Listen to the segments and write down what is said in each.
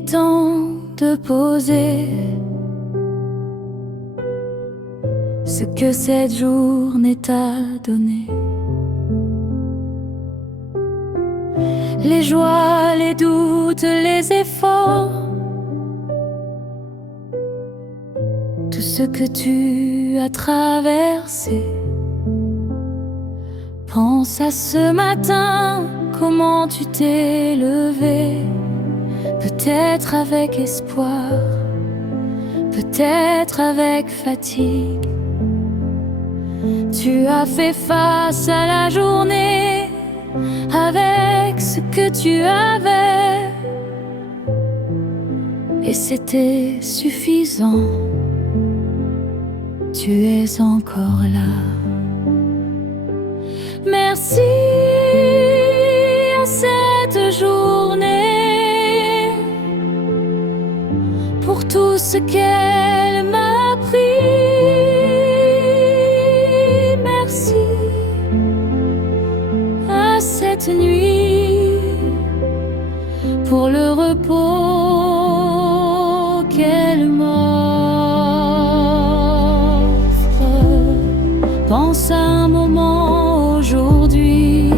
est temps de poser ce que cette journée t'a donné. Les joies, les doutes, les efforts, tout ce que tu as traversé. Pense à ce matin, comment tu t'es levé. Peut-être avec espoir, peut-être avec fatigue. Tu as fait face à la journée avec ce que tu avais, et c'était suffisant. Tu es encore là. Merci à cette journée pour tout ce qu'elle m'a appris. Merci à cette nuit pour le repos qu'elle m'offre. Pense à un moment aujourd'hui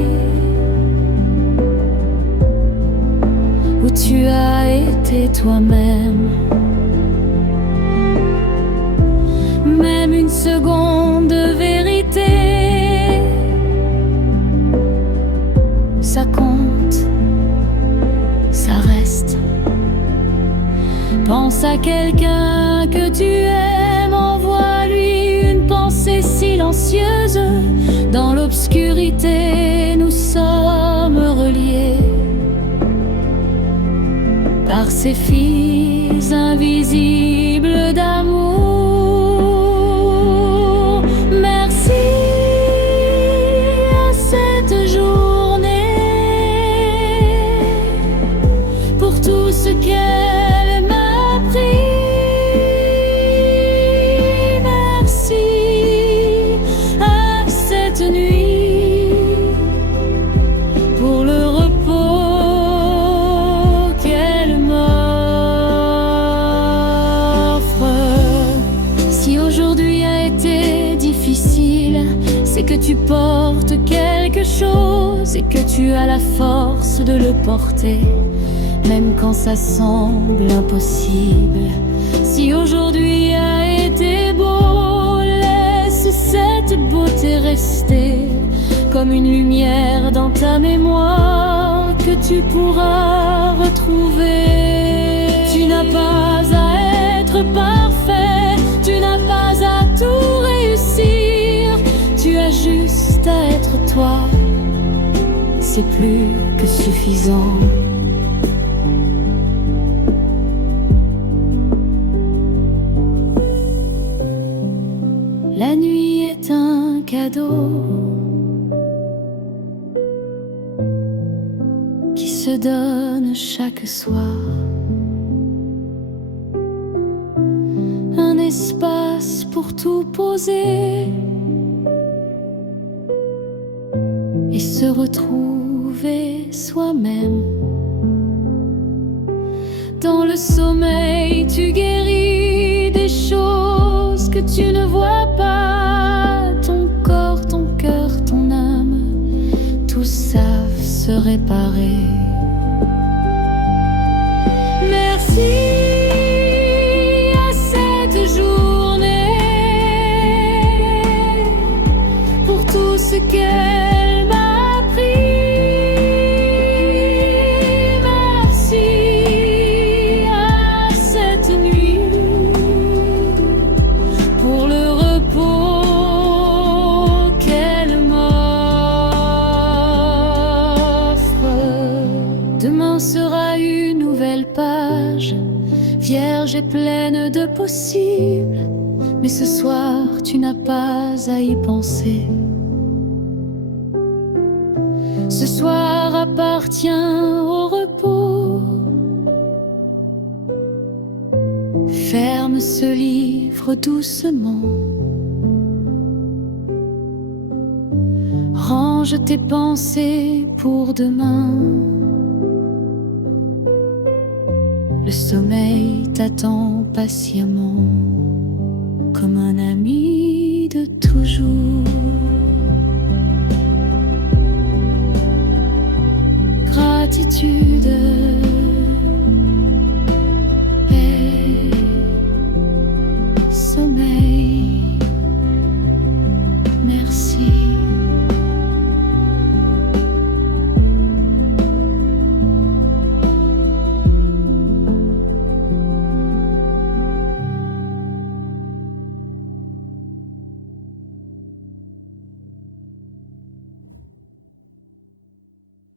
où tu as été toi-même. Même une seconde de vérité, ça compte, ça reste. Pense à quelqu'un que tu aimes, envoie-lui une pensée silencieuse. Dans l'obscurité, nous sommes reliés par ces fils invisibles d'amour. Merci à cette journée pour tout ce qu'elle m'a appris. Merci à cette nuit pour le repos qu'elle m'offre. Si aujourd'hui a été difficile, c'est que tu portes quelque chose et que tu as la force de le porter, même quand ça semble impossible. Si aujourd'hui a été beau, laisse cette beauté rester comme une lumière dans ta mémoire que tu pourras retrouver. Tu n'as pas à être parfait, tu n'as pas à tout réussir, tu as juste à être toi, c'est plus que suffisant. La nuit est un cadeau qui se donne chaque soir, un espace pour tout poser et se retrouver soi-même. Dans le sommeil, tu guéris des choses que tu ne vois pas. Ton corps, ton cœur, ton âme, tous savent se réparer. Merci à cette journée pour tout ce qu'elle m'a appris. Merci à cette nuit pour le repos qu'elle m'offre. Demain sera une nouvelle page, vierge et pleine de possibles. Mais ce soir, tu n'as pas à y penser. Ce soir appartient au repos. Ferme ce livre doucement. Range tes pensées pour demain. Le sommeil t'attend patiemment, comme un ami de toujours. Gratitude